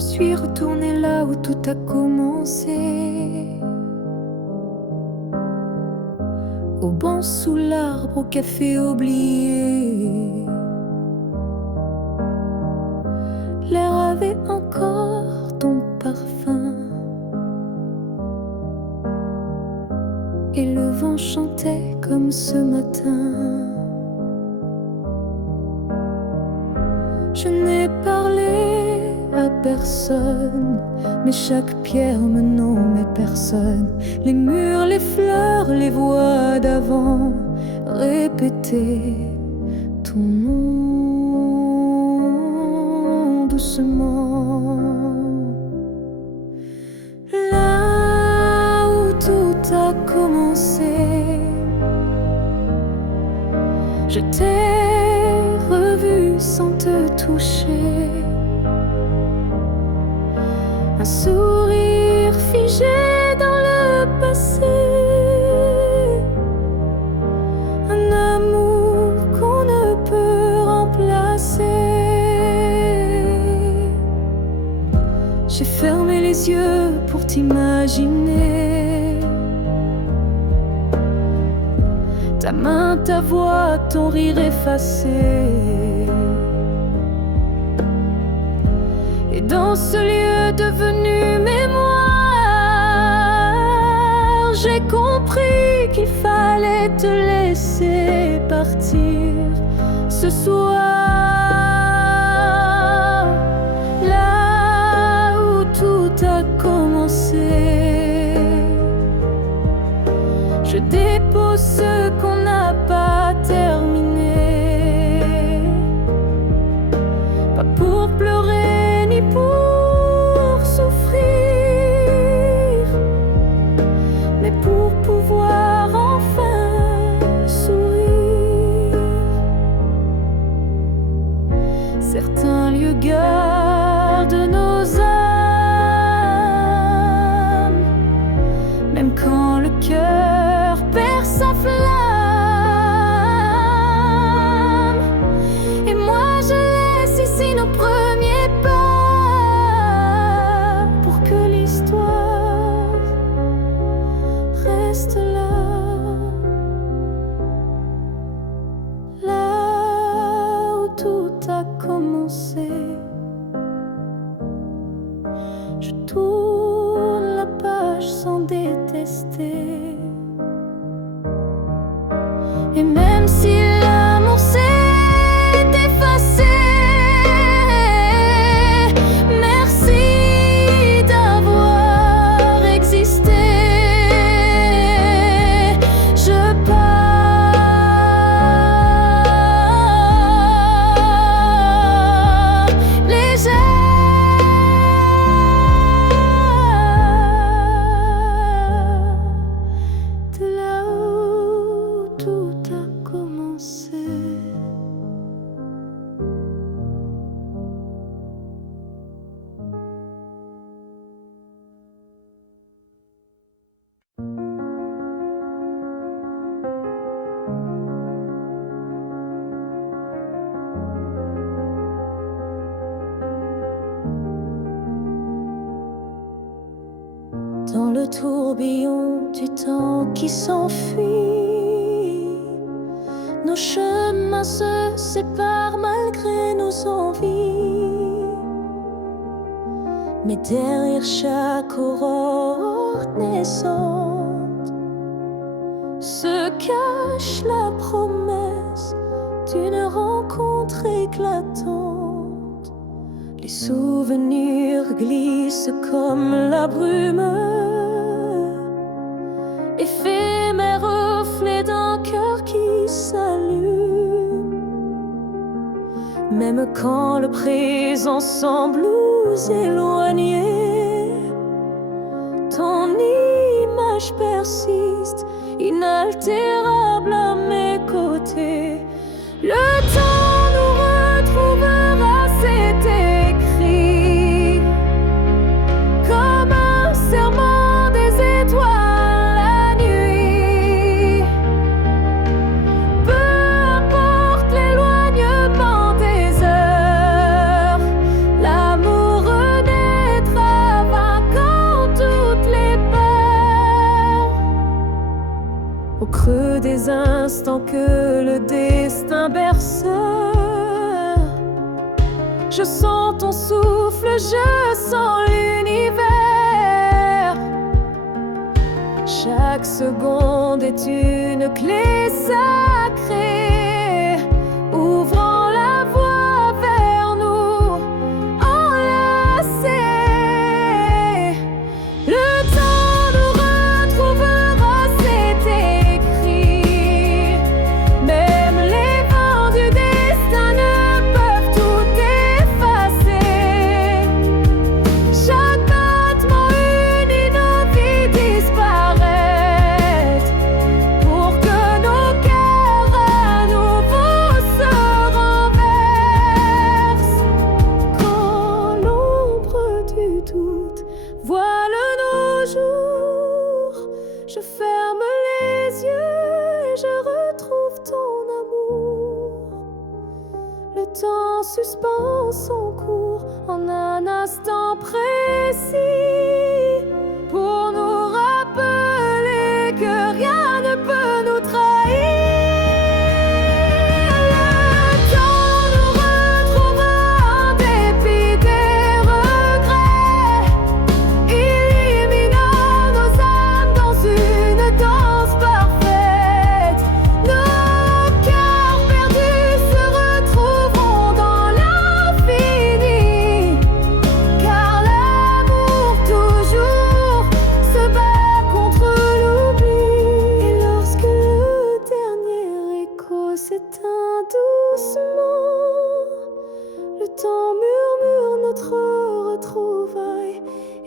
suis retournée là où tout a commencé. Au banc sous l'arbre, au café oublié. L'air avait encore ton parfum et le vent chantait comme ce matin. Je n'ai parlé à personne, mais chaque pierre me nommait personne. Les murs, les fleurs, les voix d'avant répétaient ton nom doucement. Là où tout a commencé, je t'ai revu sans te toucher. Un sourire figé dans le passé, un amour qu'on ne peut remplacer. J'ai fermé les yeux pour t'imaginer. Ta main, ta voix, ton rire effacé. Et dans ce lieu devenu mémoire, j'ai compris qu'il fallait te laisser partir ce soir. Là où tout a commencé, je dépose ce qu'on n'a pas terminé. Pas pour pleurer ni pour souffrir, mais pour pouvoir enfin sourire. Certains lieux gardent nos âmes, même quand le cœur perd sa flamme. Et moi je laisse ici nos premiers pas, pour que l'histoire reste là. Là où tout a commencé, je tourne la page sans détester. Et même si l'amour s'est effacé, merci d'avoir existé. Je pars légère de là où tout a commencé. Dans le tourbillon du temps qui s'enfuit, nos chemins se séparent malgré nos envies. Mais derrière chaque aurore naissante se cache la promesse d'une rencontre éclatante. Les souvenirs glissent comme la brume, éphémère reflet d'un cœur qui s'allume. Même quand le présent semble nous éloigner, ton image persiste, inaltérable à mes côtés. Le temps nous retrouvera, c'est écrit, comme un serment des étoiles la nuit. Peu importe l'éloignement des heures, l'amour renaît. creux des instants que le destin berce. Je sens ton souffle, je sens l'univers. Chaque seconde est une clé sacrée, ouvrant la voie vers nous, enlacés. Le temps nous retrouvera, c'est écrit. Même les vents du destin ne peuvent tout effacer. Chaque battement unit nos vies disparaître, pour que nos cœurs à nouveau se renversent. Quand l'ombre du doute voile nos jours, je ferme les yeux et je retrouve ton amour. Le temps suspend son cours en un instant précis, pour nous rappeler que rien ne peut nous trahir. Le temps nous retrouvera en dépit des regrets, illuminant nos âmes dans une danse parfaite. Nos cœurs perdus se retrouveront dans l'infini, car l'amour toujours se bat contre l'oubli. Et lorsque le dernier écho s'éteint doucement, le temps murmure notre retrouvaille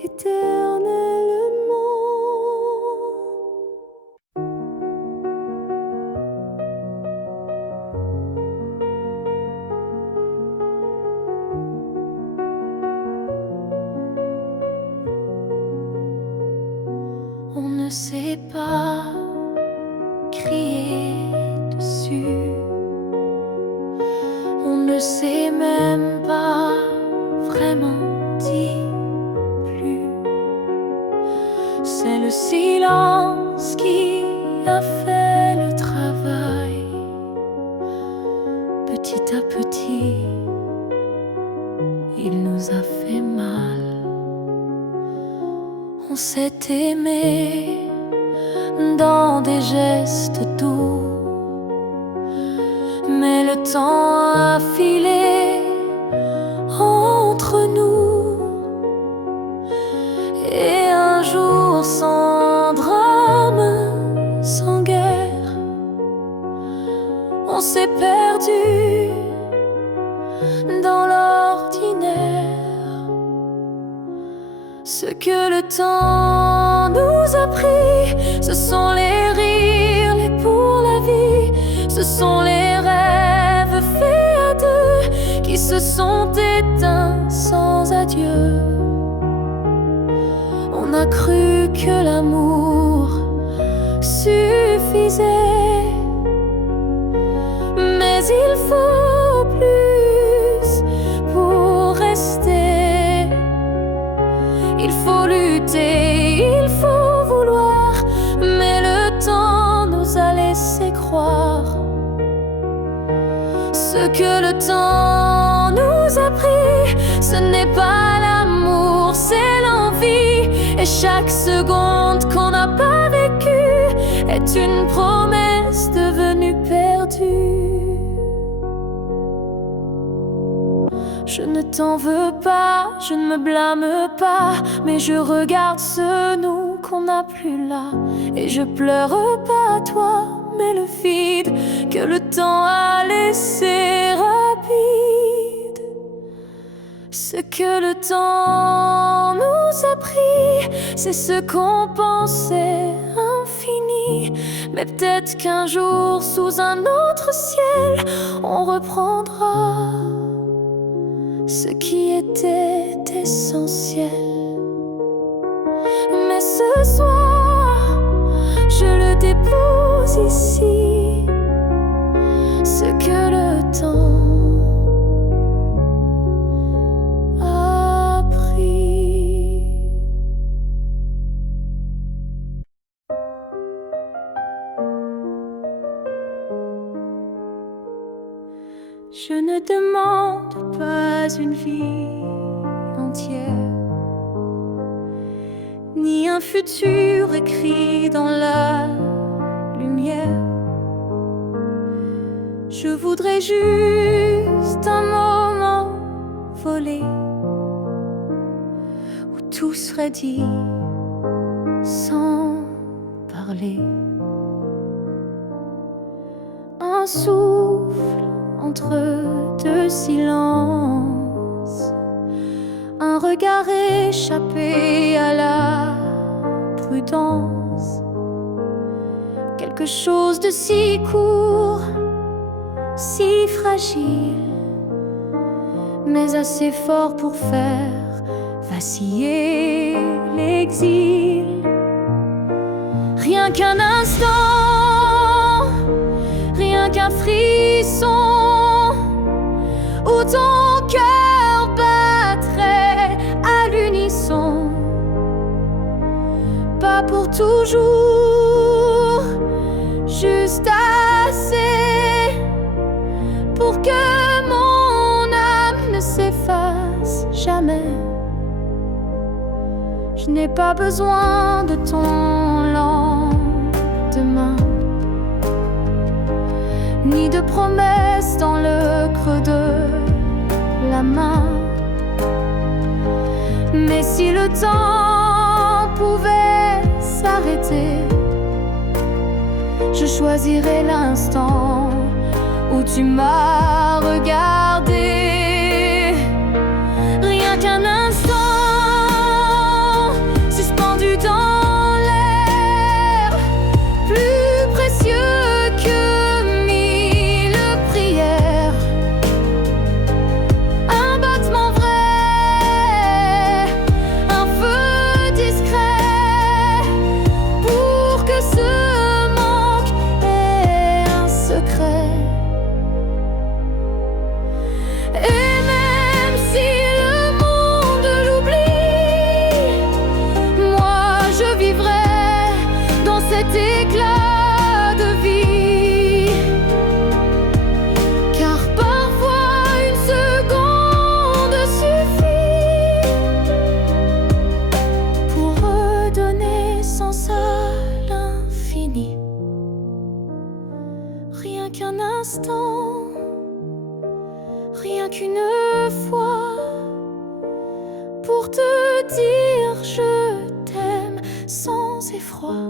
éternellement. On ne sait pas crier dessus, on ne sait même pas vraiment dire plus. C'est le silence qui a fait le travail. Petit à petit, il nous a fait mal. On s'est aimé dans des gestes doux, mais le temps a filé entre nous. Et un jour sans drame, sans guerre, on s'est perdu dans l'ordinaire. Ce que le temps nous a pris, ce sont les rires, les pour la vie. Ce sont les rêves faits à deux qui se sont éteints sans adieu. On a cru que l'amour suffisait, mais il faut plus pour rester. Il faut lutter, il faut vouloir, mais le temps nous a laissé croire. Ce que le temps nous a pris, ce n'est pas l'amour, c'est l'envie. Et chaque seconde qu'on n'a pas vécue est une promesse devenue perdue. Je ne t'en veux pas, je ne me blâme pas, mais je regarde ce nous qu'on n'a plus là. Et je pleure pas à toi, mais le vide que le temps a laissé rapide. Ce que le temps nous a pris, c'est ce qu'on pensait infini. Mais peut-être qu'un jour, sous un autre ciel, on reprendra ce qui était essentiel. Mais ce soir, je le dépose ici, ce que le temps a pris. Je ne demande pas une vie entière, ni un futur écrit dans la lumière. Je voudrais juste un moment volé où tout serait dit sans parler. Un souffle entre deux silences, un regard échappé à la prudence. Quelque chose de si court, si fragile, mais assez fort pour faire vaciller l'exil. Rien qu'un instant, rien qu'un frisson, où ton cœur battrait à l'unisson. Pas pour toujours, juste assez pour que mon âme ne s'efface jamais. Je n'ai pas besoin de ton lendemain, ni de promesses dans le creux de la main. Mais si le temps pouvait s'arrêter, je choisirais l'instant où tu m'as regardé. Rien qu'un instant, suspendu dans l'air, plus précieux que mille prières. Un battement vrai, un feu discret, pour que ce manque ait un secret. Et même si le monde l'oublie, moi je vivrai dans cet éclat de vie. Car parfois une seconde suffit pour redonner sens à l'infini. Rien qu'un instant, rien qu'une fois, pour te dire je t'aime sans effroi.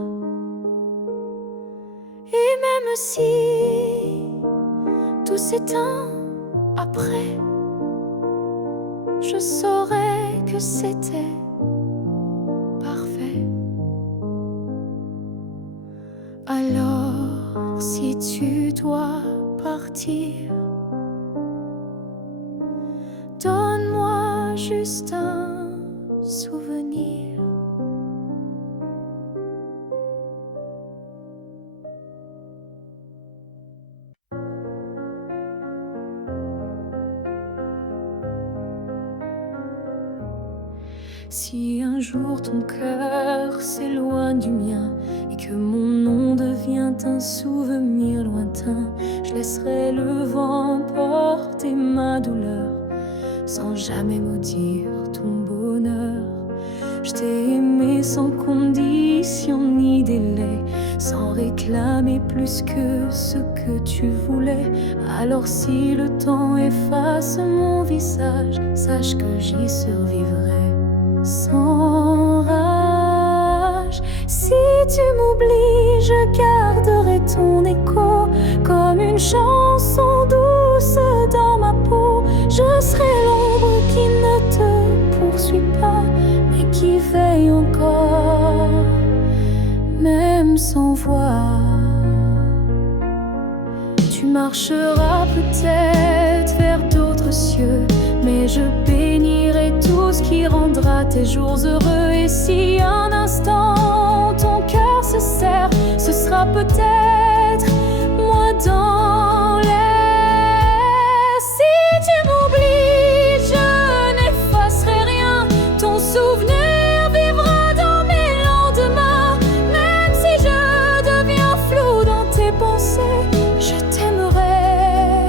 Et même si tout s'éteint après, je saurais que c'était parfait. Alors si tu dois partir, donne-moi juste un souvenir. Si un jour ton cœur s'éloigne du mien et que mon nom devient un souvenir lointain, je laisserai le vent porter ma douleur sans jamais maudire ton bonheur. Je t'ai aimé sans condition ni délai, sans réclamer plus que ce que tu voulais. Alors si le temps efface mon visage, sache que j'y survivrai sans rage. Si tu m'oublies, je garderai ton écho comme une chanson douce dans ma peau. Je serai l'ombre qui ne te poursuit pas, mais qui veille encore, même sans voix. Tu marcheras peut-être vers d'autres cieux, mais je bénirai tout ce qui rendra tes jours heureux. Et si un instant ton cœur se serre, ce sera peut-être moi dans l'air. Si tu m'oublies, je n'effacerai rien. Ton souvenir vivra dans mes lendemains. Même si je deviens flou dans tes pensées, je t'aimerai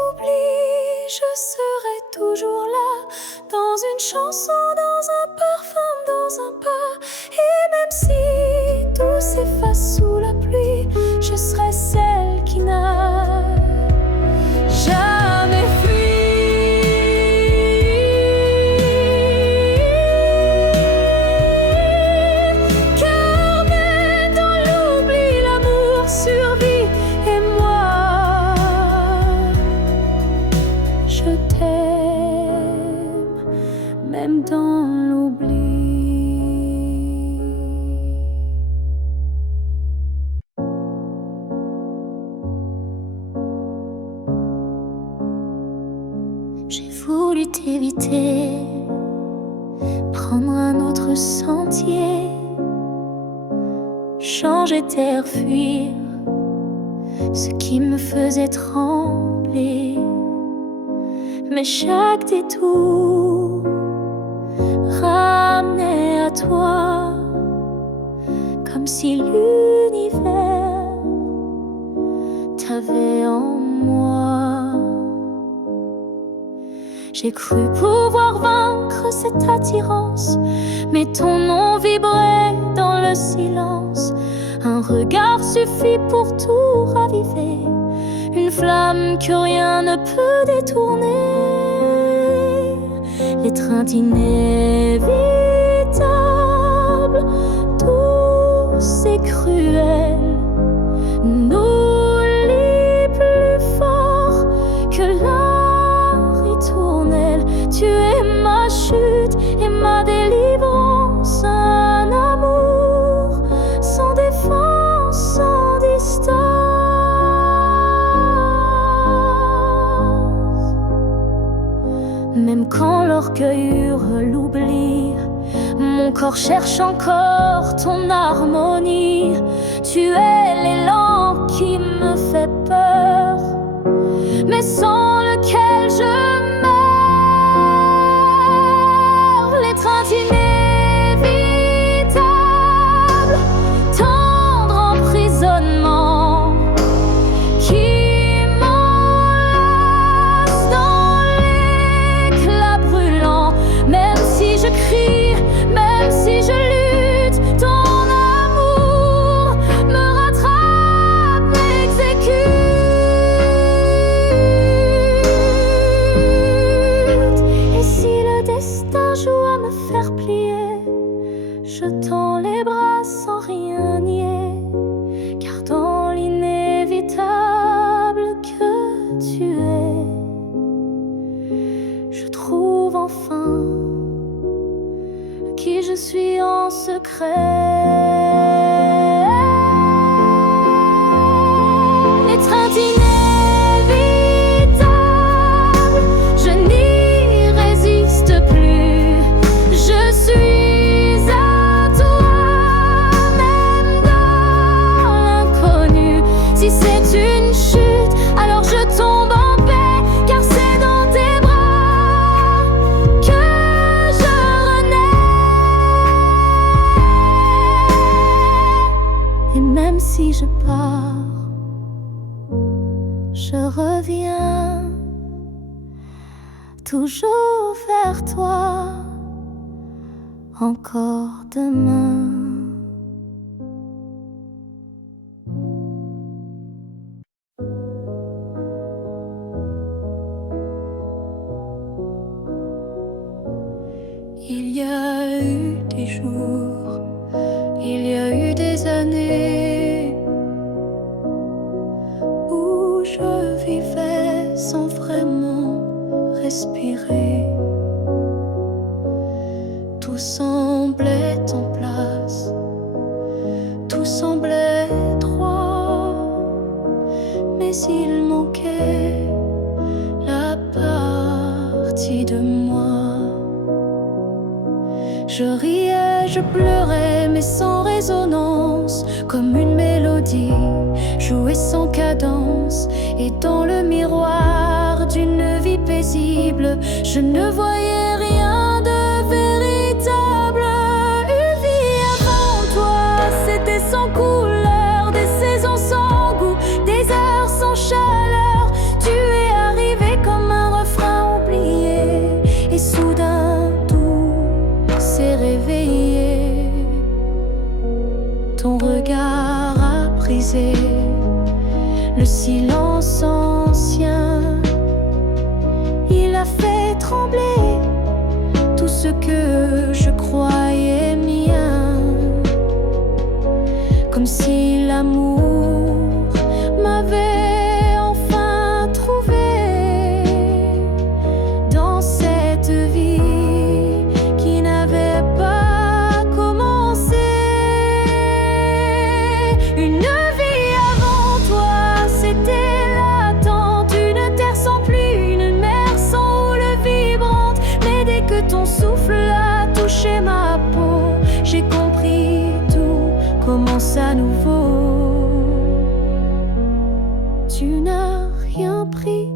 m'oublies, je serai toujours là, dans une chanson, dans un parfum, dans un pas. Et même si tout s'efface sous la pluie, je serai celle qui n'a jamais fui. Car même dans l'oubli, l'amour survit. Et moi, je t'aime, même dans l'oubli. J'ai voulu t'éviter, prendre un autre sentier, changer d'air, fuir ce qui me faisait trembler. Mais chaque détour ramenait à toi, comme si l'univers t'avait en moi. J'ai cru pouvoir vaincre cette attirance, mais ton nom vibrait dans le silence. Un regard suffit pour tout raviver, une flamme que rien ne peut détourner. L'étreinte inévitable, douce et cruelle, nous lie plus fort que la ritournelle. Tu es ma chute et ma délivrance, un amour sans défense, sans distance. Même quand l'orgueil hurle l'oubli, mon corps cherche encore ton harmonie. Tu es l'élan qui me fait peur, mais sans lequel je meurs. L'étreinte inévitable, tendre emprisonnement qui m'enlace dans l'éclat brûlant. Même si je crie, même si je lutte, ton amour me rattrape, m'exécute. Et si le destin joue à me faire plier, je tends les bras sans rien nier, car dans l'inévitable que tu es, je trouve enfin qui je suis en secret. L'étreinte inévitable, je n'y résiste plus. Je suis à toi, même dans l'inconnu. Si c'est une chute, alors je tombe en paix, car c'est dans tes bras que je renais. Et même si je pars, je reviens toujours vers toi, encore demain. Il y a eu des jours, il y a eu des années où je vivais sans vraiment respirer. Tout semblait en place, tout semblait droit, mais il manquait la partie de moi. Je riais, je pleurais, mais sans résonance, comme une mélodie jouée sans cadence. Et dans le miroir d'une vie paisible, je ne voyais rien de véritable. Une vie avant toi, c'était sans couleur, des saisons sans goût, des heures sans chaleur. Tu es arrivé regard a brisé le silence ancien. Il a fait trembler tout ce que je croyais mien, comme si l'amour m'avait enfin trouvé dans cette vie qui n'avait pas commencé. Une vie avant toi, c'était l'attente, une terre sans pluie, une mer sans houle vibrante. Mais dès que ton souffle a touché ma peau, j'ai compris tout commence à nouveau. Tu n'as rien pris,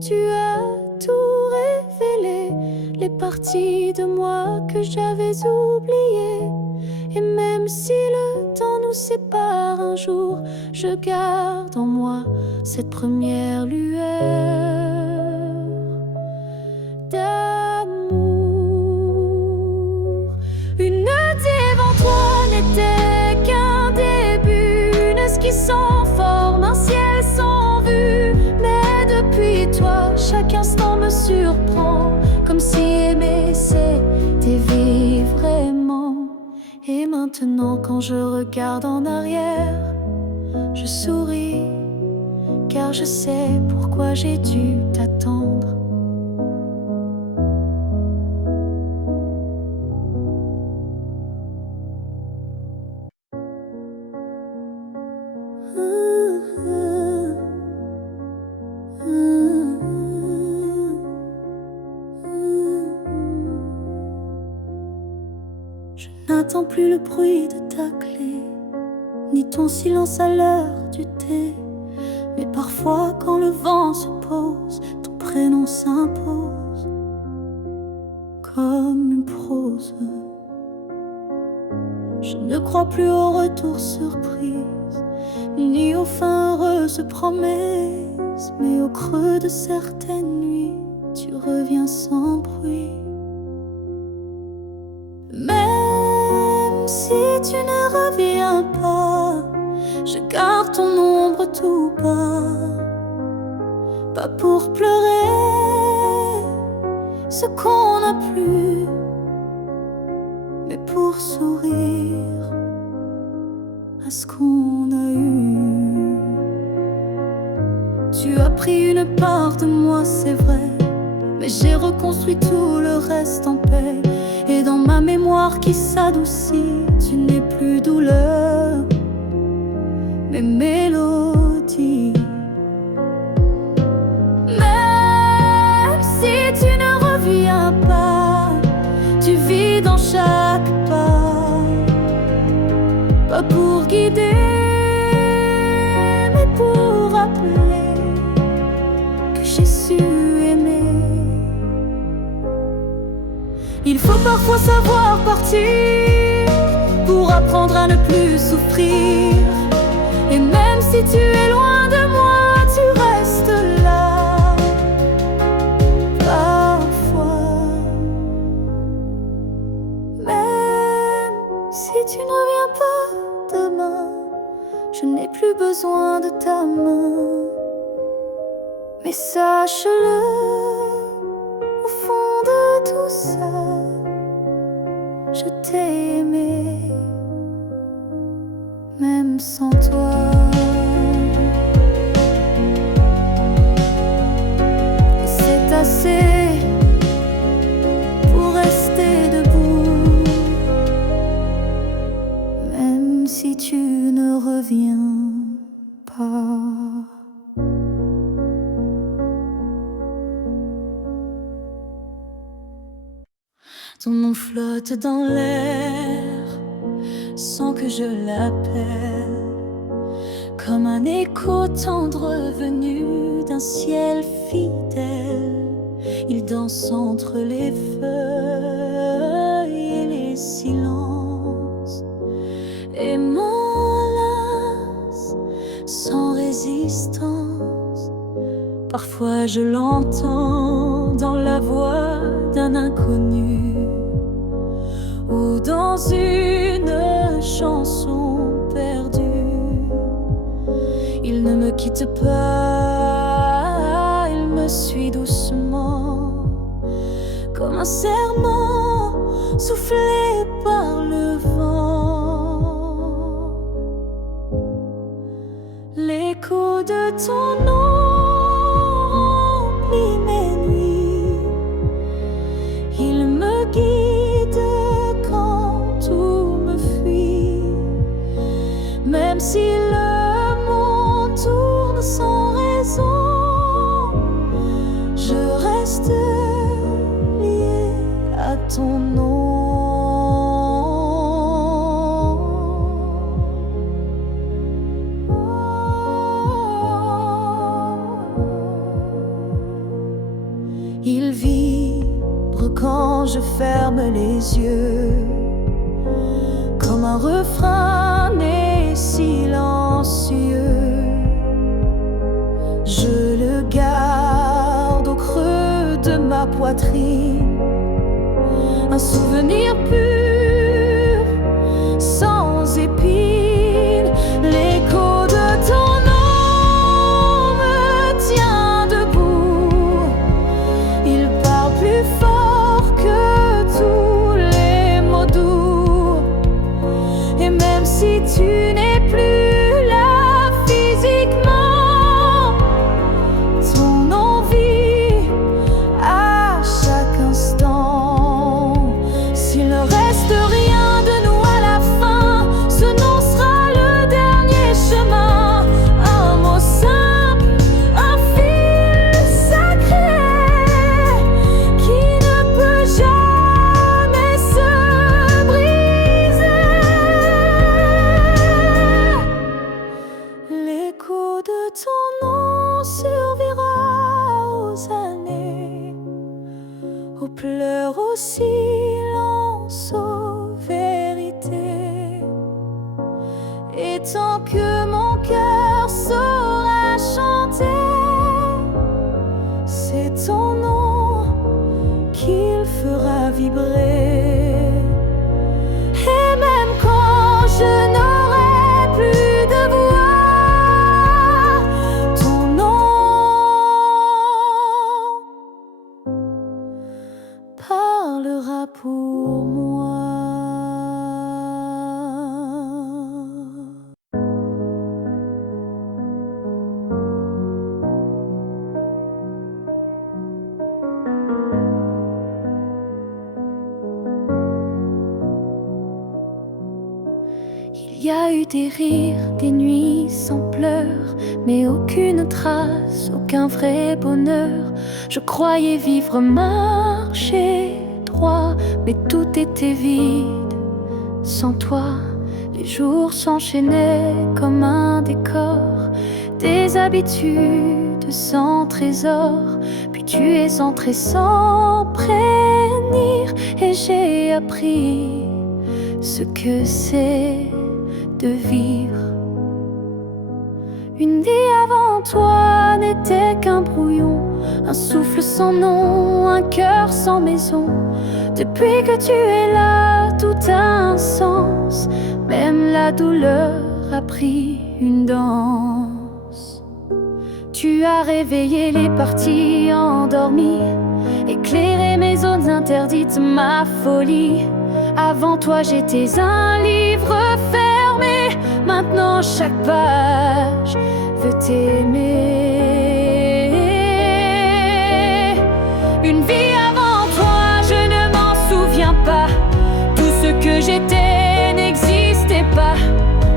tu as tout révélé, les parties de moi que j'avais oubliées. Et même si le temps nous sépare un jour, je garde en moi cette première lueur d'amour. Une nuit devant toi n'était qu'un début, une esquisse sans forme, un ciel sans vue. Mais depuis toi, chaque instant me surprend, comme si aimer c'était vivre vraiment. Et maintenant quand je regarde en arrière, je souris, car je sais pourquoi j'ai dû t'attendre. Je n'attends plus le bruit de ta clé, ni ton silence à l'heure du thé. Mais parfois quand le vent s'oppose, ton prénom s'impose comme une prose. Je ne crois plus au retour surprise, ni aux fins heureuses promesses. Mais au creux de certaines nuits, tu reviens sans bruit. Même si tu ne reviens pas, je garde ton ombre tout bas. Pas pour pleurer ce qu'on n'a plus, mais pour sourire à ce qu'on a eu. Tu as pris une part de moi, c'est vrai, mais j'ai reconstruit tout le reste en paix. Et dans ma mémoire qui s'adoucit, tu n'es plus douleur, mais mélodie. Même si tu ne reviens pas, tu vis dans chaque pas. Pas pour guider, mais pour rappeler que j'ai su aimer. Il faut parfois savoir partir pour apprendre à ne plus souffrir. Et même si tu es loin de moi, tu restes là. Parfois, même si tu ne reviens pas demain, je n'ai plus besoin de ta main. Mais sache-le, au fond de tout ça, je t'ai aimé, même sans toi. Et c'est assez pour rester debout, même si tu ne reviens pas. Ton nom flotte dans l'air sans que je l'appelle, comme un écho tendre venu d'un ciel fidèle. Il danse entre les feuilles et les silences et m'enlace sans résistance. Parfois je l'entends dans la voix d'un inconnu ou dans une chanson perdue. quitte pas, il me suit doucement, comme un serment soufflé par le vent. L'écho de ton nom remplit mes nuits, il me guide quand tout me fuit, même si le monde tourne sans raison, je reste lié à ton nom. Il vibre quand je ferme les yeux, comme un refrain né silencieux. Je le garde au creux de ma poitrine, un souvenir pur, sans épines. L'écho de ton nom me tient debout, il parle plus fort que tous les mots doux. Et même si tu n'es plus là physiquement, ton nom vit à chaque instant. S'il ne reste rien de nous à la fin, ce nom sera le dernier chemin. Un mot simple, un fil sacré qui ne peut jamais se briser. L'écho de ton nom survivra aux années, aux pleurs, aux silences, aux vérités. Et tant que mon cœur saura chanter, c'est ton nom qu'il fera vibrer. Et même quand je n'aurai plus de voix, ton nom parlera pour moi. Il y a eu des rires, des nuits sans pleurs, mais aucune trace, aucun vrai bonheur. Je croyais vivre, marcher droit, mais tout était vide. Sans toi, les jours s'enchaînaient comme un décor, des habitudes sans trésor. Puis tu es entré sans prévenir, et j'ai appris ce que c'est de vivre. Une vie avant toi n'était qu'un brouillon, un souffle sans nom, un cœur sans maison. Depuis que tu es là, tout a un sens, même la douleur a pris une danse. Tu as réveillé les parties endormies, éclairé mes zones interdites, ma folie. Avant toi j'étais un livre fermé, maintenant chaque page veut t'aimer. Une vie avant toi, je ne m'en souviens pas, tout ce que j'étais n'existait pas.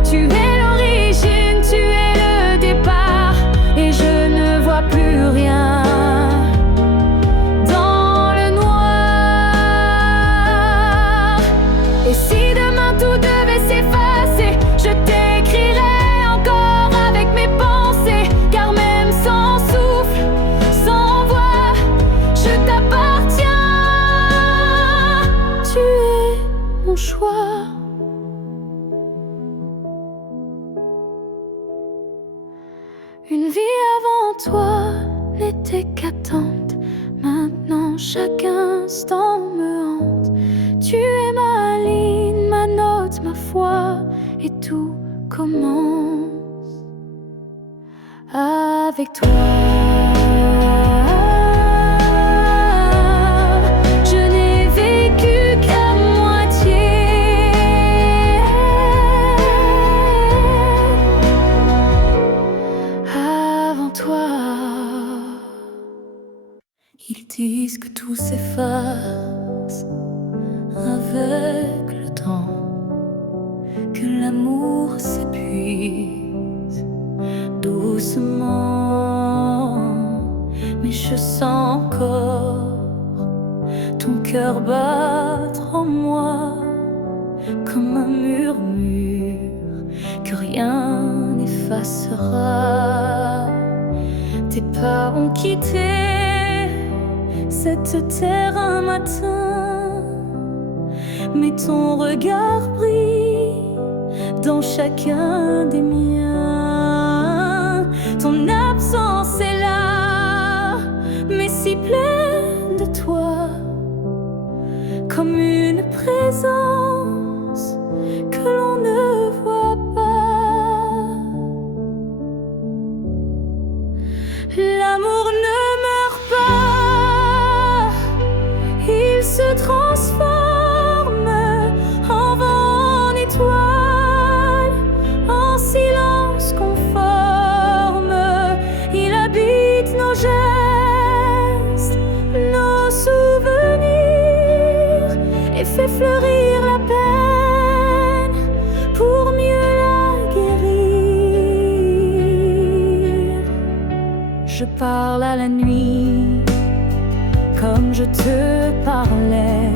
Tu es l'origine, tu es le départ, et je ne vois plus rien dans le noir. Et si demain tout devait s'effacer, je t'écrirais encore avec mes pensées, car même sans souffle, sans voix, je t'appartiens. Tu es mon choix. Une vie avant toi n'était qu'attente, maintenant chaque instant me hante. Tu es ma ligne, ma note, ma foi, et tout commence avec toi. Je n'ai vécu qu'à moitié. Avant toi, ils disent que tout s'efface avec le temps, que l'amour s'épuise doucement, mais je sens encore ton cœur battre en moi comme un murmure que rien n'effacera. Tes pas ont quitté cette terre un matin, mais ton regard brille dans chacun des miens. Ton absence est là, mais si pleine de toi, comme une présence que l'on ne voit pas. L'amour ne meurt pas, il se transforme en vent, en étoile, en silence conforme. Il habite nos gestes, nos souvenirs, et fait fleurir la peine pour mieux la guérir. Je parle à la nuit comme je te parlais,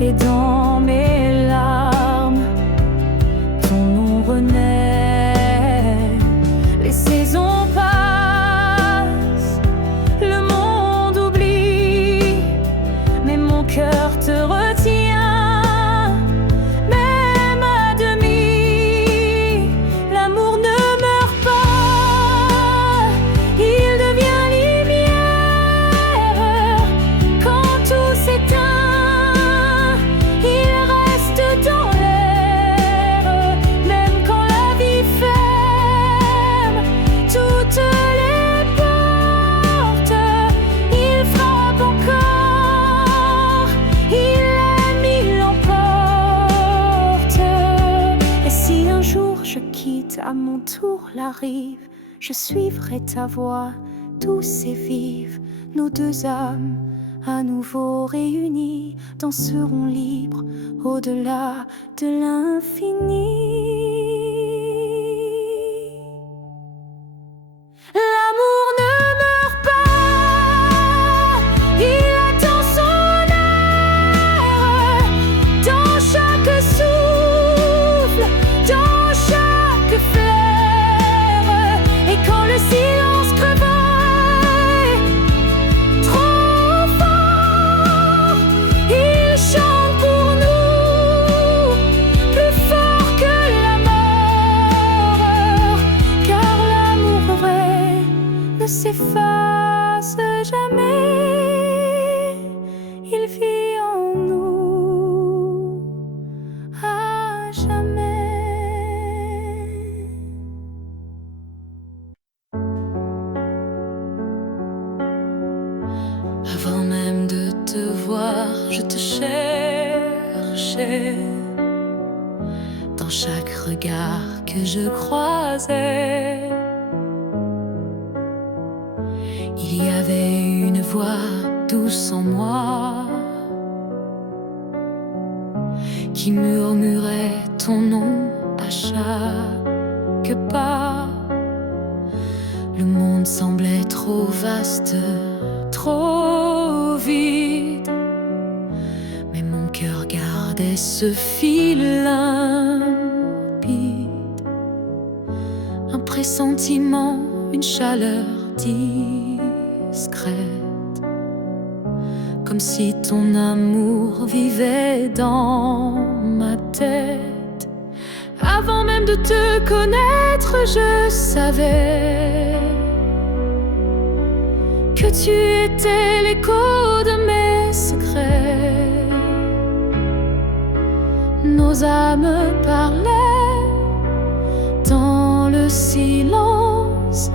et dans mes larmes, ton nom renaît. Les saisons passent, le monde oublie, mais mon cœur te retient, même à demi. L'amour ne meurt pas, il devient lumière quand tout s'éteint. Il reste dans l'air, même quand la vie ferme toutes les portes. Il frappe encore, il aime, il l'emporte. Et si un jour je quitte à mon tour la rive, je suivrai ta voix douce et vive. Nos deux âmes à nouveau réunies danseront libres au-delà de l'infini. L'amour ne meurt pas, il attend son heure dans chaque souffle, dans chaque fleur. Et quand le silence crevaille trop fort, il chante pour nous, plus fort que la mort. Car l'amour vrai ne s'efface jamais, il vit en nous à jamais. Avant même de te voir, je te cherchais dans chaque regard que je croisais. Il y avait une voix douce en moi qui murmurait ton nom à chaque pas. Le monde semblait trop vaste, trop vide, mais mon cœur gardait ce fil limpide. Un pressentiment, une chaleur discrète, comme si ton amour vivait dans ma tête. Avant même de te connaître, je savais que tu étais l'écho de mes secrets. Nos âmes parlaient dans le silence danse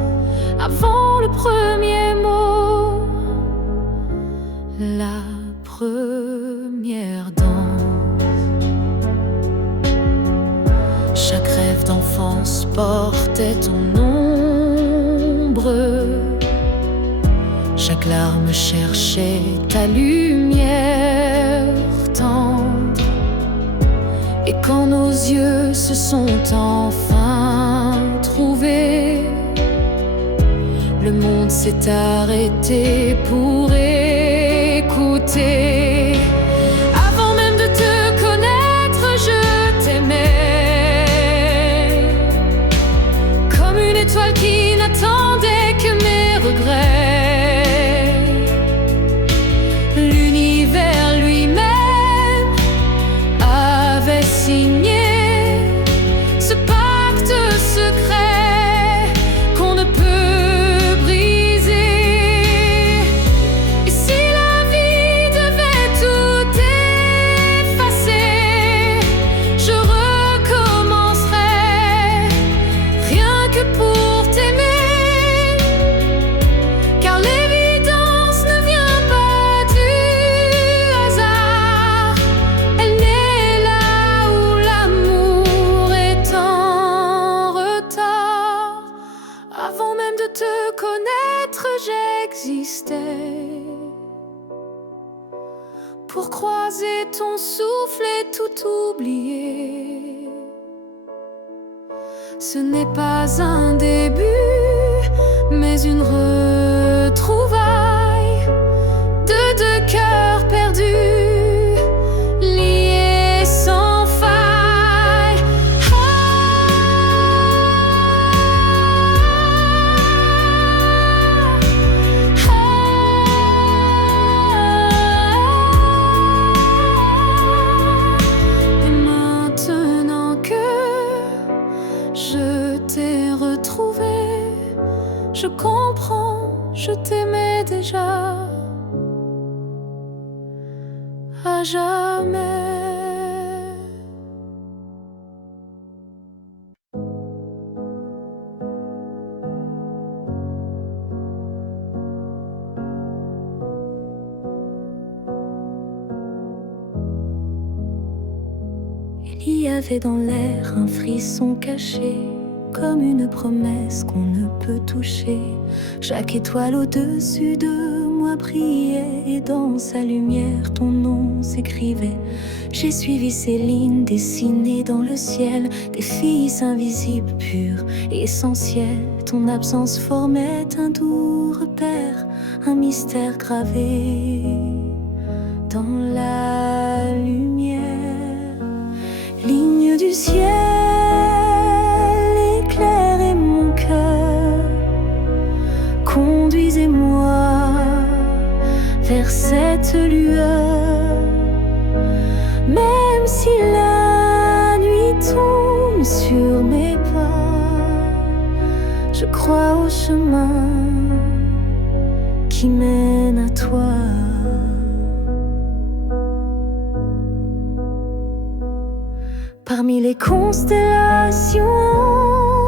avant le premier mot, la première danse. Chaque rêve d'enfance portait ton ombre, chaque larme cherchait ta lumière tendre. Et quand nos yeux se sont enfin trouvés, le monde s'est arrêté pour écouter. Avant même de te connaître, je t'aimais, comme une étoile qui n'attendait que mes regrets. L'univers lui-même avait signé ce pacte secret qu'on ne peut briser. Et si la vie devait tout effacer, je recommencerais rien que pour t'aimer, car l'évidence ne vient pas du hasard. Elle naît là où l'amour est en retard. Avant même de te connaître, j'existais pour croiser ton souffle et tout oublier. Ce n'est pas un début, mais une retrouvaille de deux cœurs perdus, liés sans faille. Et maintenant que je t'ai retrouvé, je comprends, je t'aimais déjà à jamais. Il y avait dans l'air un frisson caché, comme une promesse qu'on ne peut toucher. Chaque étoile au-dessus de moi brillait, et dans sa lumière ton nom s'écrivait. J'ai suivi ces lignes dessinées dans le ciel, des fils invisibles, purs et essentiels. Ton absence formait un doux repère, un mystère gravé dans la lumière. Ligne du ciel, éclairez mon cœur, conduisez-moi vers cette lueur. Même si la nuit tombe sur mes pas, je crois au chemin qui mène à toi. Parmi les constellations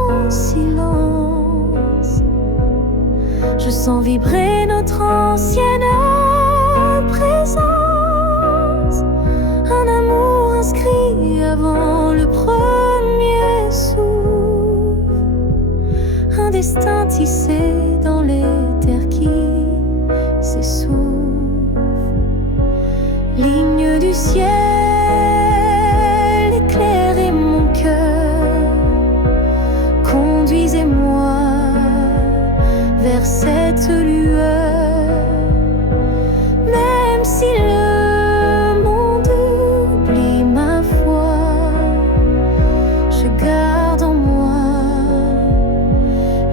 en silence, je sens vibrer notre ancienne présence. Un amour inscrit avant le premier souffle, un destin tissé dans les terres qui s'essoufflent. Ligne du ciel, éclairez mon cœur, conduisez-moi vers cette lueur. Même si le monde oublie ma foi, je garde en moi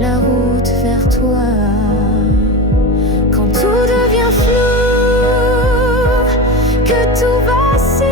la route vers toi. Quand tout devient flou, que tout va si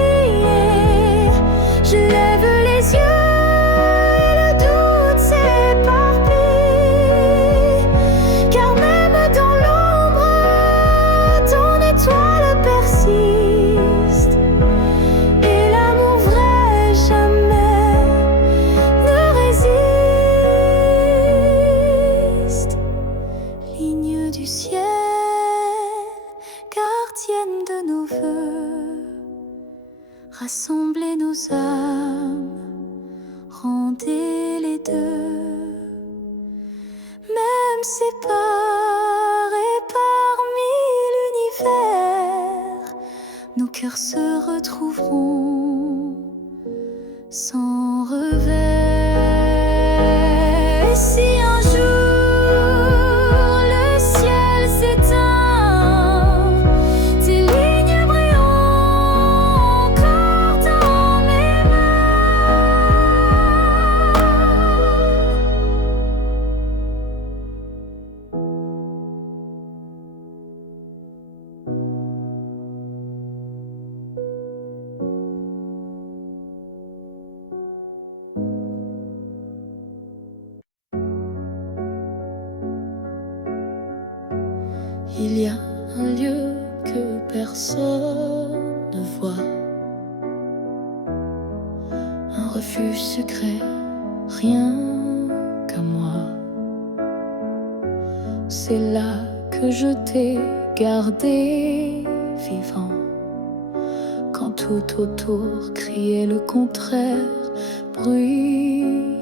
fonder les deux. Même séparés parmi l'univers, nos cœurs se retrouveront sans revers. Et si un jour le ciel s'éteint, tes lignes brilleront encore dans mes mains. Il y a un lieu que personne ne voit, un refuge secret, rien qu'à moi. C'est là que je t'ai gardé vivant, quand tout autour criait le contraire bruyamment.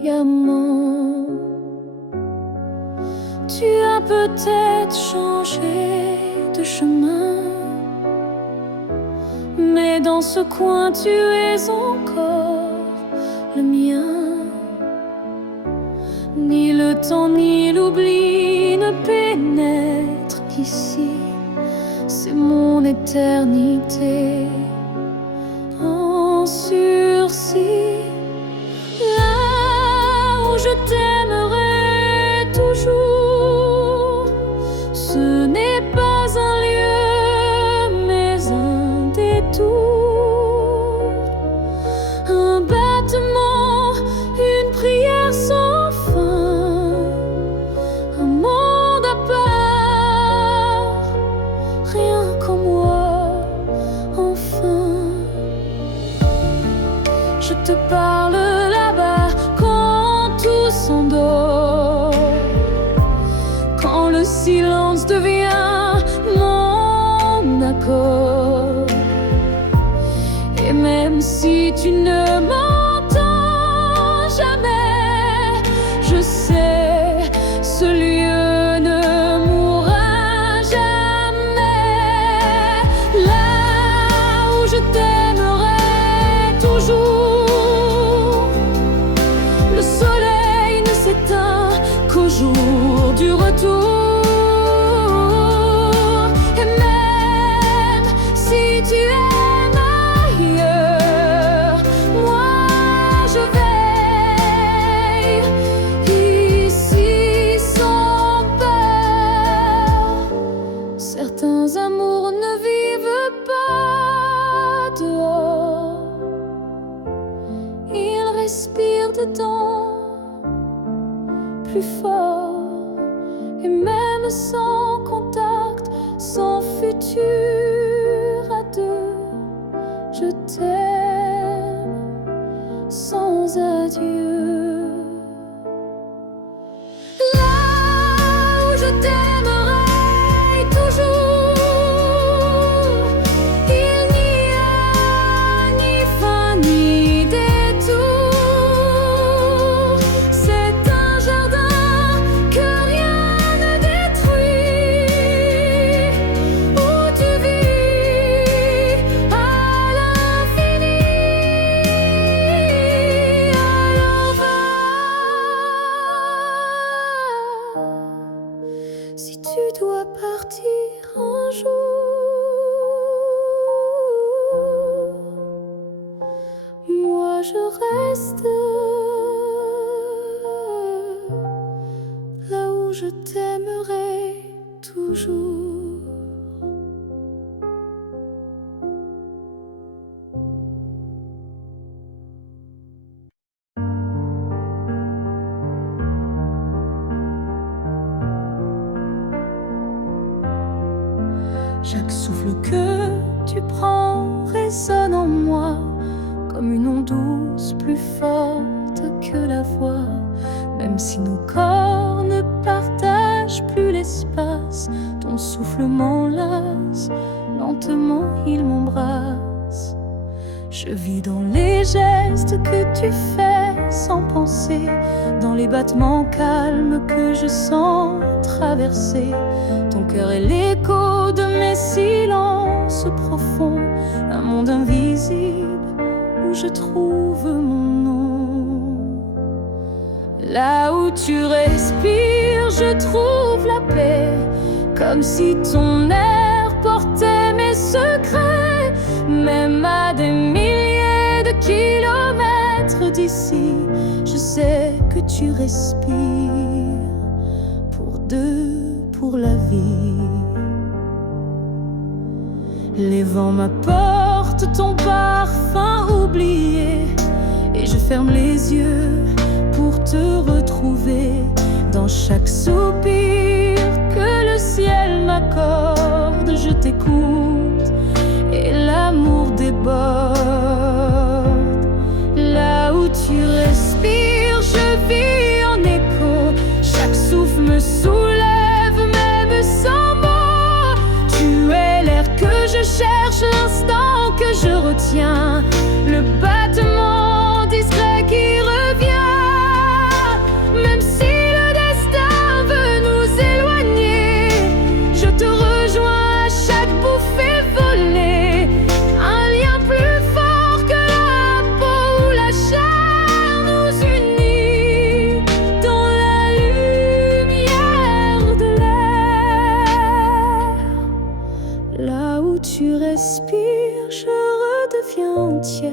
Tu as peut-être changé de chemin, mais dans ce coin tu es encore le mien. Ni le temps ni l'oubli ne pénètrent ici, c'est mon éternité en sursis. Là où je t'aimerai toujours, ce n'est pas un lieu, mais un détour, un battement, une prière sans fin, un monde à part, rien qu'en moi, enfin. Je te parle là-bas quand tout s'endort, quand le silence devient mon accord. Et même si tu ne m'entends jamais, je sais, ce lieu ne mourra jamais. Là où je t'aimerai toujours, le soleil ne s'éteint qu'au jour du retour. Et même si tu aimes ailleurs, moi je veille ici sans peur. Certains amours ne vivent pas dehors, ils respirent dedans plus fort. Et même sans contact, sans futur à deux, je t'aime sans adieu. Là où je t'aimerai toujours, il n'y a ni fin ni détour. C'est un jardin que rien ne détruit, où tu vis à l'infini. Alors va, si tu dois partir un jour, moi je reste là où je t'aimerai toujours. Chaque souffle que tu prends résonne en moi comme une onde douce, plus forte que la voix. Même si nos corps ne partagent plus l'espace, ton souffle m'enlace, lentement il m'embrasse. Je vis dans les gestes que tu fais sans penser, dans les battements calmes que je sens traverser ton cœur est l'écho de mes silences profonds, un monde invisible où je trouve mon nom. Là où tu respires, je trouve la paix, comme si ton air portait mes secrets. Même à des milliers de kilomètres d'ici, je sais que tu respires pour deux, pour la vie. Les vents m'apportent ton parfum oublié, et je ferme les yeux pour te retrouver dans chaque soupir que le ciel m'accorde. Je t'écoute et l'amour déborde. Là où tu respires, je vis en écho. Chaque souffle me soulève, même sans mots. Tu es l'air que je cherche, l'instant que je retiens, le battement discret qui revient. Même si le destin veut nous éloigner, je te rejoins à chaque bouffée volée. Un lien plus fort que la peau ou la chair nous unit dans la lumière de l'air. Là où tu respires, je redeviens entière.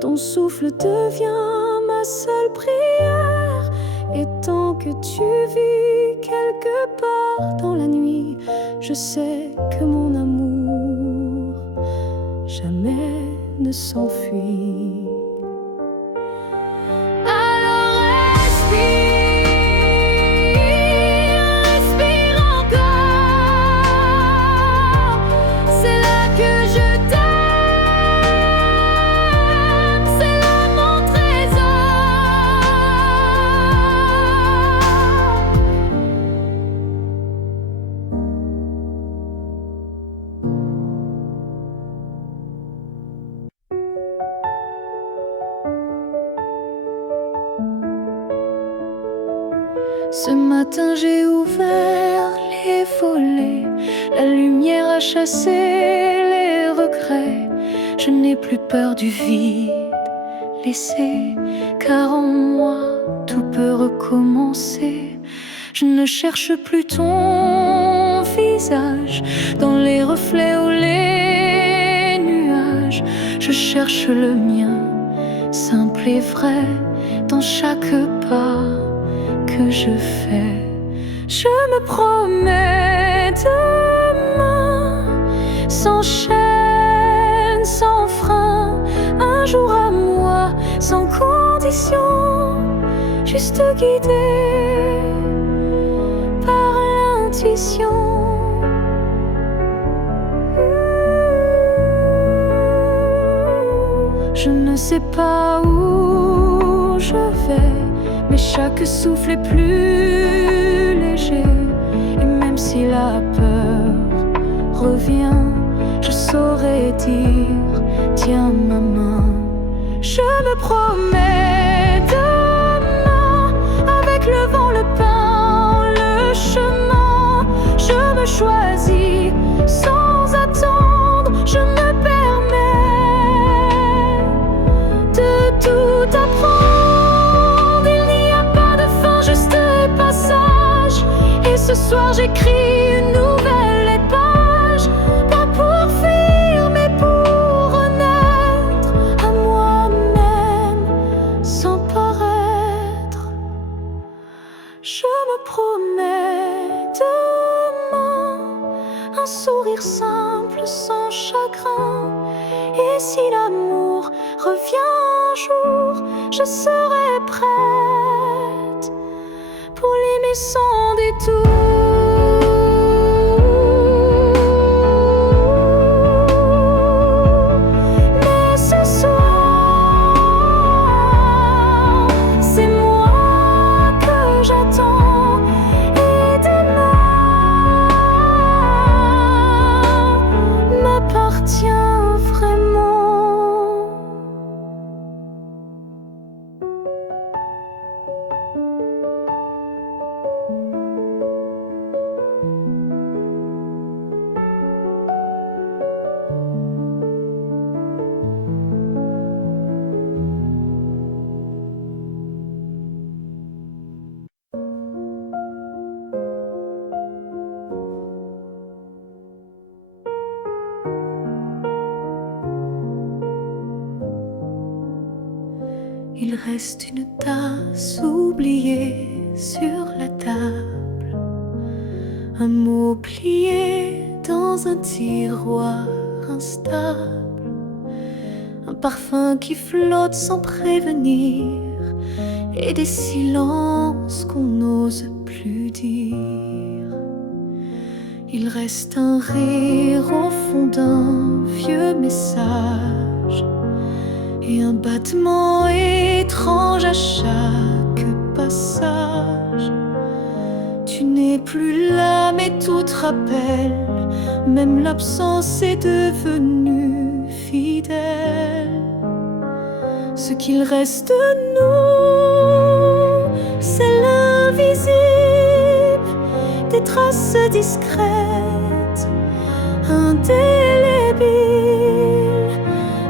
Ton souffle devient ma seule prière. Et tant que tu vis quelque part dans la nuit, je sais que mon amour jamais ne s'enfuit. Alors respire, respire encore. C'est là que je t'aime. Ce matin j'ai ouvert les volets, la lumière a chassé les regrets. Je n'ai plus peur du vide laissé, car en moi tout peut recommencer. Je ne cherche plus ton visage dans les reflets ou les nuages. Je cherche le mien, simple et vrai, dans chaque pas que je fais. Je me promets demain, sans chaîne, sans frein, un jour à moi, sans condition, juste guidé par l'intuition. Je ne sais pas où je vais, mais chaque souffle est plus léger. Et même si la peur revient, je saurais dire, tiens ma main. Je me promets demain, avec le vent, le pain, le chemin. Je me choisis sans attendre, je me permets de tout apprendre. Ce soir j'écris une nouvelle page, pas pour fuir mais pour renaître à moi-même sans paraître. Je me promets demain un sourire simple sans chagrin. Et si l'amour revient un jour, je serai prête pour l'aimer sans détour. Mais ce soir, c'est moi que j'attends. Et demain m'appartient vraiment. reste une tasse oubliée sur la table, un mot plié dans un tiroir instable, un parfum qui flotte sans prévenir, et des silences qu'on n'ose plus dire. Il reste un rire au fond d'un vieux message et un battement étrange à chaque passage. Tu n'es plus là mais tout te rappelle, même l'absence est devenue fidèle. Ce qu'il reste de nous, c'est l'invisible, des traces discrètes, indélébiles.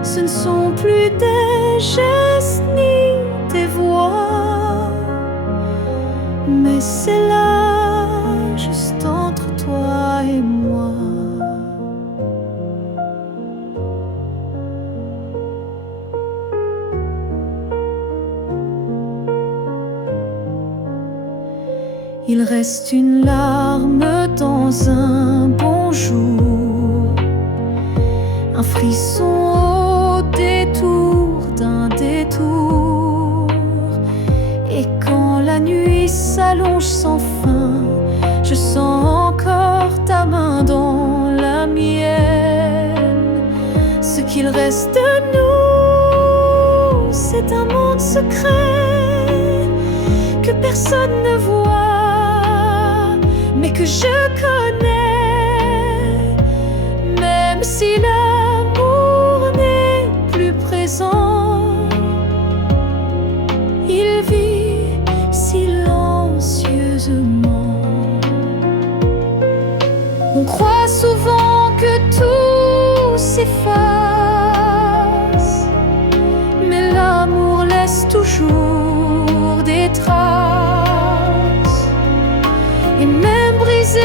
Ce ne sont plus des gestes ni des voix, mais c'est là, juste entre toi et moi. Il reste une larme dans un bonjour, un frisson au détour d'un détour. Et quand la nuit s'allonge sans fin, je sens encore ta main dans la mienne. Ce qu'il reste de nous, c'est un monde secret que personne ne voit, mais que je connais. Même si l'amour n'est plus présent, il vit silencieusement. On croit souvent que tout s'efface, mais l'amour laisse toujours des traces. Et même brisé,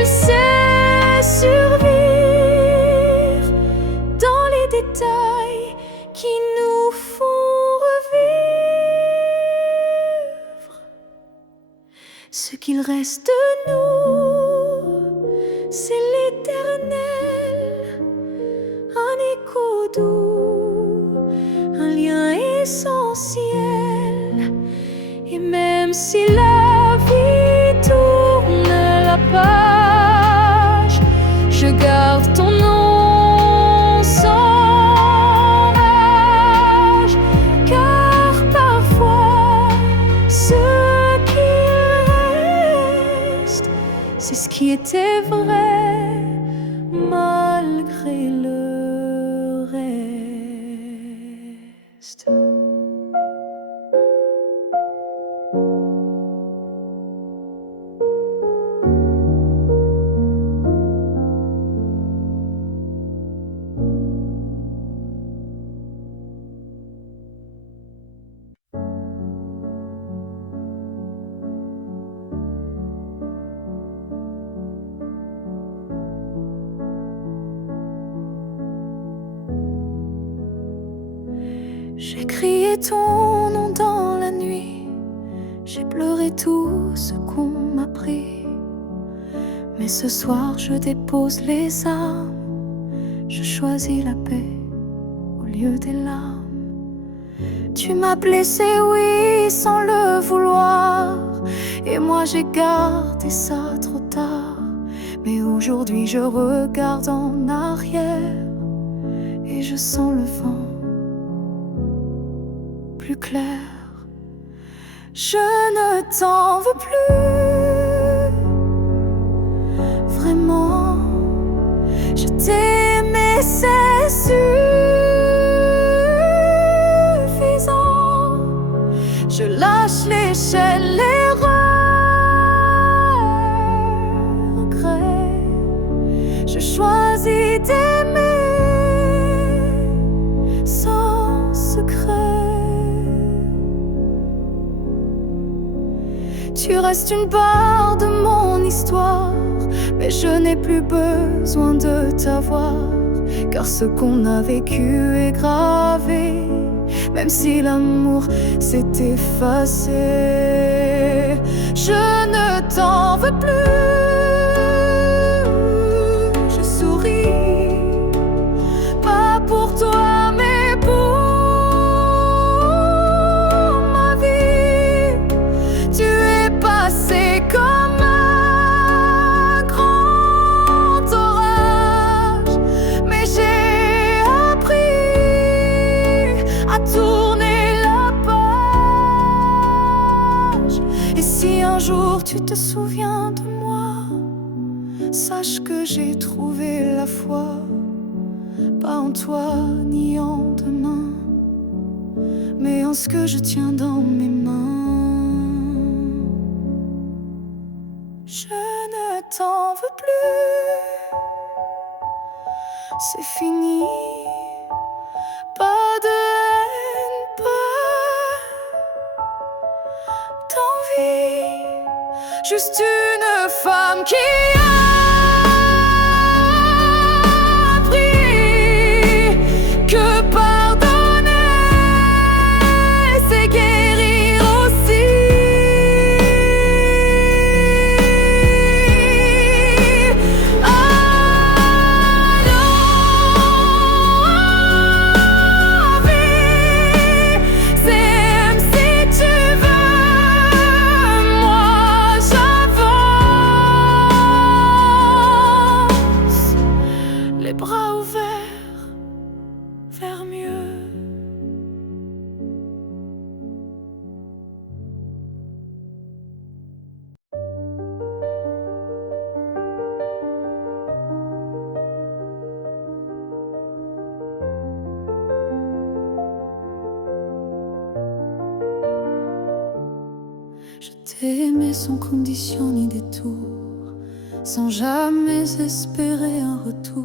il sait survivre dans les détails qui nous font revivre. Ce qu'il reste de nous, c'est l'éternel, un écho doux, un lien essentiel. Et même si la vie tourne la page, je garde ton nom sans rage, car parfois ce qui reste, c'est ce qui était vrai malgré le reste. J'ai crié ton nom dans la nuit, j'ai pleuré tout ce qu'on m'a pris. Mais ce soir je dépose les armes, je choisis la paix au lieu des larmes. Tu m'as blessé, oui, sans le vouloir, et moi j'ai gardé ça trop tard. Mais aujourd'hui je regarde en arrière et je sens le vent plus clair. Je ne t'en veux plus, vraiment. Je t'ai aimé, c'est suffisant. Je lâche l'échelle, les regrets. Je choisis d'aimer sans secret. Tu restes une part de mon histoire, mais je n'ai plus besoin de t'avoir, car ce qu'on a vécu est gravé même si l'amour s'est effacé. Je ne t'en veux plus, je souris, pas pour toi mais pour ma vie. Tu es passé comme un grand orage, mais j'ai appris à tourner la page. Et si un jour tu te souviens de moi, sache que j'ai trouvé la foi, pas en toi ni en demain, mais en ce que je tiens dans mes mains. Je ne t'en veux plus, c'est fini. Pas de haine, pas d'envie, juste une femme qui a appris que pardonner, c'est guérir aussi. Les bras ouverts vers mieux. Je t'ai aimé sans condition ni détour, sans jamais espérer un retour.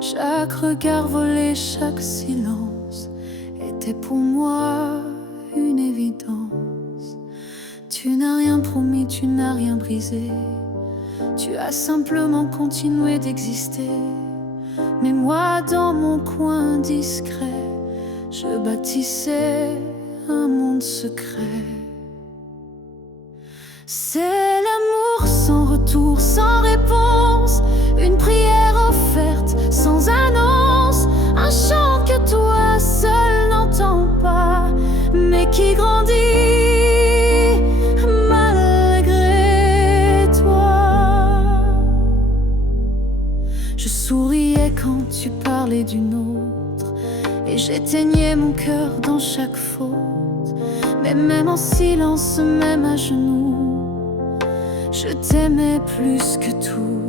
Chaque regard volé, chaque silence était pour moi une évidence. Tu n'as rien promis, tu n'as rien brisé, tu as simplement continué d'exister. Mais moi, dans mon coin discret, je bâtissais un monde secret. C'est l'amour sans retour, sans réponse, une prière offerte sans annonce, un chant que toi seul n'entends pas, mais qui grandit malgré toi. Je souriais quand tu parlais d'une autre, et j'éteignais mon cœur dans chaque faute. Mais même en silence, même à genoux, je t'aimais plus que tout.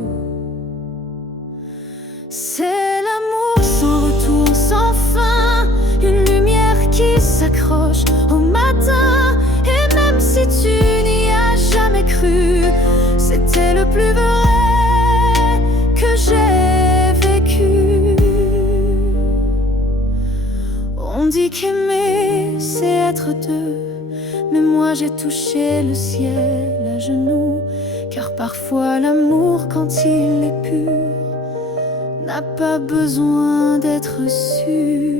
C'est l'amour sans retour, sans fin, une lumière qui s'accroche au matin. Et même si tu n'y as jamais cru, c'était le plus vrai que j'ai vécu. On dit qu'aimer, c'est être deux, mais moi j'ai touché le ciel à genoux. Car parfois l'amour, quand il est pur, n'a pas besoin d'être sûr.